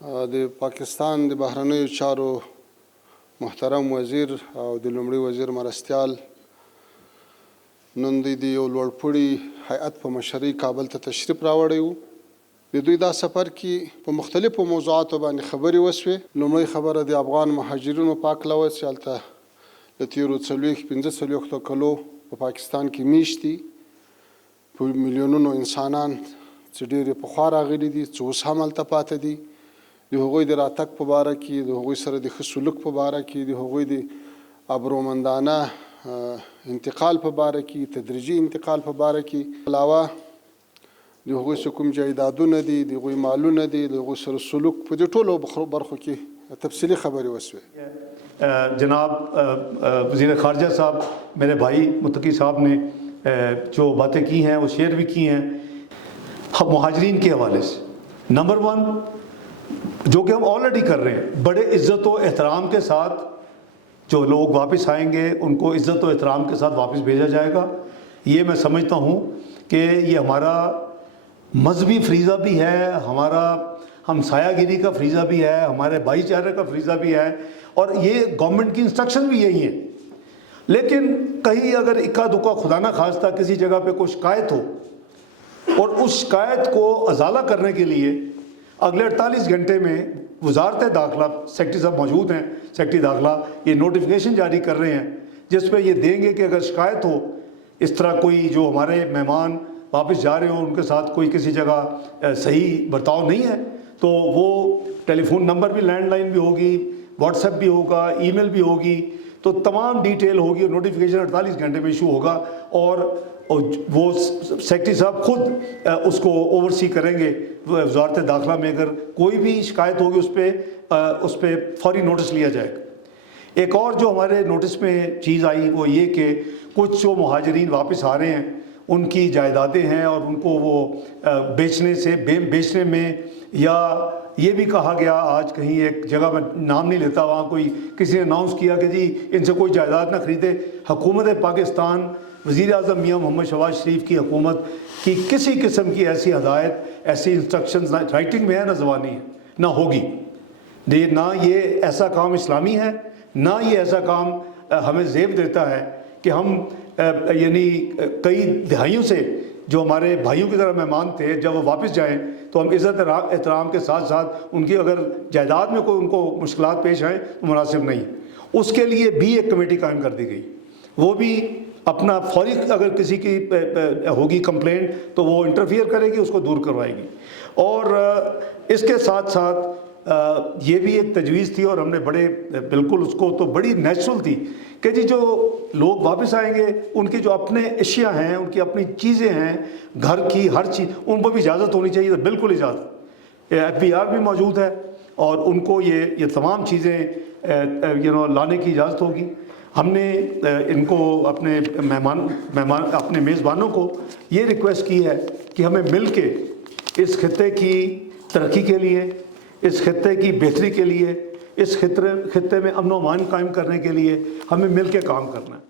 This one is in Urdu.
د پاکستان د بهرنیو چارو محترم وزیر او د لومړي وزیر مرستیال نن د یو لوړپوړي هیئت په مشرۍ کابل ته تشریف راوړی و. د دوی دا سفر کې په مختلفو موضوعاتو باندې خبرې وسوې. لومړی خبره د افغان مهاجرینو په هکله وه چې هلته د تېرو 45 کلو په پاکستان کې میشت دي، په میلیونونو انسانان چې ډېرې پخوا راغلي دي، چې اوس هم هلته پاتې دي. د هغوی د راتګ په باره کې، د هغوی سره د ښه سلوک په باره کې، د هغوی د ابرومندانه انتقال په باره کې، تدریجي انتقال په باره کې، علاوه د هغوی څه کوم جایدادونه دي، د هغوی مالونه دي، د هغوی سره سلوک، په دې ټولو برخو کې تفصیلي خبرې وسوې. جناب وزیر خارجہ صاحب، میرے بھائی متقی صاحب نے جو باتیں کی ہیں وہ شیئر بھی کی ہیں. ہم مہاجرین کے حوالے سے نمبر 1 جو کہ ہم آلریڈی کر رہے ہیں، بڑے عزت و احترام کے ساتھ جو لوگ واپس آئیں گے ان کو عزت و احترام کے ساتھ واپس بھیجا جائے گا. یہ میں سمجھتا ہوں کہ یہ ہمارا مذہبی فریضہ بھی ہے، ہمارا ہمسایہ گیری کا فریضہ بھی ہے، ہمارے بھائی چارے کا فریضہ بھی ہے، اور یہ گورنمنٹ کی انسٹرکشن بھی یہی ہے. لیکن کہیں اگر اکا دکا خدا نہ خواستہ کسی جگہ پہ کوئی شکایت ہو اور اس شکایت کو ازالہ کرنے کے لیے اگلے 48 گھنٹے میں وزارت داخلہ، سیکرٹری صاحب موجود ہیں، سیکرٹری داخلہ یہ نوٹیفیکیشن جاری کر رہے ہیں جس پہ یہ دیں گے کہ اگر شکایت ہو اس طرح کوئی جو ہمارے مہمان واپس جا رہے ہوں ان کے ساتھ کوئی کسی جگہ صحیح برتاؤ نہیں ہے تو وہ ٹیلی فون نمبر بھی، لینڈ لائن بھی ہوگی، واٹس ایپ بھی ہوگا، ای میل بھی ہوگی، تو تمام ڈیٹیل ہوگی اور نوٹیفیکیشن 48 گھنٹے میں ایشو ہوگا اور وہ سیکرٹری صاحب خود اس کو اوورسی کریں گے. وزارت داخلہ میں اگر کوئی بھی شکایت ہوگی اس پہ فوری نوٹس لیا جائے گا. ایک اور جو ہمارے نوٹس میں چیز آئی وہ یہ کہ کچھ جو مہاجرین واپس آ رہے ہیں ان کی جائیدادیں ہیں اور ان کو وہ بیچنے میں، یا یہ بھی کہا گیا آج کہیں ایک جگہ میں نام نہیں لیتا، وہاں کوئی کسی نے اناؤنس کیا کہ جی ان سے کوئی جائیداد نہ خریدے. حکومت پاکستان، وزیر اعظم میاں محمد شہباز شریف کی حکومت کی کسی قسم کی ایسی ہدایت، ایسی انسٹرکشنز نہ رائٹنگ میں ہے نہ زبانی ہے، نہ ہوگی. نہ یہ ایسا کام اسلامی ہے، نہ یہ ایسا کام ہمیں زیب دیتا ہے کہ ہم یعنی کئی دہائیوں سے جو ہمارے بھائیوں کی طرح مہمان تھے جب وہ واپس جائیں تو ہم عزت احترام کے ساتھ ساتھ ان کی اگر جائیداد میں کوئی ان کو مشکلات پیش آئیں تو مناسب نہیں. اس کے لیے بھی ایک کمیٹی قائم کر دی گئی، وہ بھی اپنا فوری اگر کسی کی ہوگی کمپلینٹ تو وہ انٹرفیئر کرے گی، اس کو دور کروائے گی. اور اس کے ساتھ ساتھ یہ بھی ایک تجویز تھی اور ہم نے بڑے بالکل اس کو تو بڑی نیچرل تھی کہ جی جو لوگ واپس آئیں گے ان کے جو اپنے اشیاء ہیں، ان کی اپنی چیزیں ہیں، گھر کی ہر چیز، ان کو بھی اجازت ہونی چاہیے. تو بالکل اجازت، FBR بھی موجود ہے اور ان کو یہ تمام چیزیں لانے کی اجازت ہوگی. ہم نے ان کو اپنے اپنے میزبانوں کو یہ ریکویسٹ کی ہے کہ ہمیں مل کے اس خطے کی ترقی کے لیے، اس خطے کی بہتری کے لیے، اس خطے میں امن و امان قائم کرنے کے لیے ہمیں مل کے کام کرنا ہے.